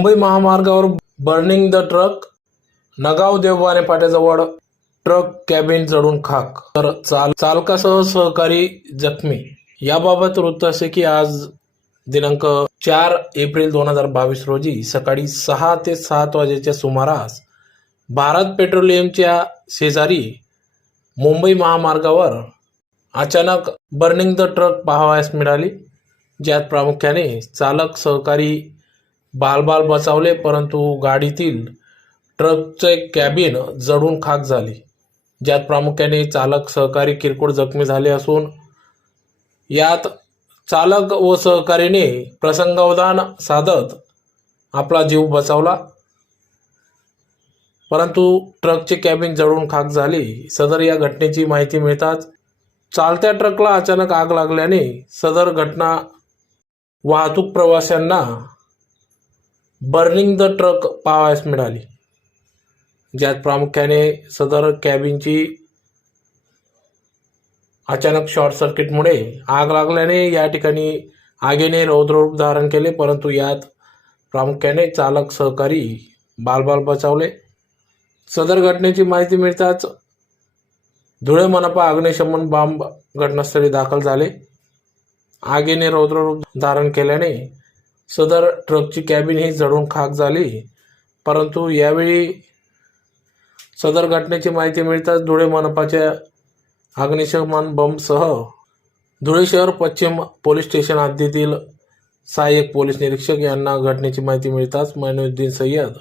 मुंबई महामार्गावर burning the truck, नगाव देवबाने फाट्याजवळ ट्रक कॅबिन जळून खाक, तर चालकासह सहकारी जखमी. याबाबत वृत्त असे की आज दिनांक 4 एप्रिल 2022 रोजी सकाळी 6 ते 7 वाजेच्या सुमारास भारत पेट्रोलियमच्या शेजारी मुंबई महामार्गावर अचानक बर्निंग द ट्रक पाहावयास मिळाली, ज्यात प्रामुख्याने चालक सहकारी बालबाल बचावले, परंतु गाडीतील ट्रकचे कॅबिन जळून खाक झाली, ज्यात प्रामुख्याने चालक सहकारी किरकोळ जखमी झाले असून यात चालक व सहकारीने प्रसंगावधान साधत आपला जीव बचावला, परंतु ट्रकचे कॅबिन जळून खाक झाले. सदर या घटनेची माहिती मिळताच चालत्या ट्रकला अचानक आग लागल्याने सदर घटना वाहतूक प्रवाशांना बर्निंग द ट्रक पाहावयास मिळाली, ज्यात प्रामुख्याने सदर कॅबिनची अचानक शॉर्ट सर्किटमुळे आग लागल्याने या ठिकाणी आगीने रौद्ररूप धारण केले, परंतु यात प्रामुख्याने चालक सहकारी बालबाल बचावले. सदर घटनेची माहिती मिळताच धुळे मनपा अग्निशमन बॉम्ब घटनास्थळी दाखल झाले. आगीने रौद्ररूप धारण केल्याने सदर ट्रकची कॅबिन ही जळून खाक झाली, परंतु यावेळी सदर घटनेची माहिती मिळताच धुळे मनपाच्या अग्निशमन बंबसह धुळे शहर पश्चिम पोलीस स्टेशन हद्दीतील सहाय्यक पोलीस निरीक्षक यांना घटनेची माहिती मिळताच मोइनुद्दीन सय्यद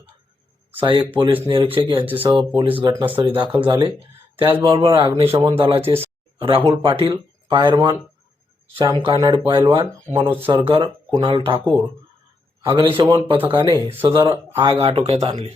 सहाय्यक पोलीस निरीक्षक यांच्यासह पोलीस घटनास्थळी दाखल झाले. त्याचबरोबर अग्निशमन दलाचे राहुल पाटील, फायरमन श्याम कानडे पैलवान, मनोज सरगर, कुणाल ठाकूर अग्निशमन पथकाने सदर आग आटोक्यात आणली.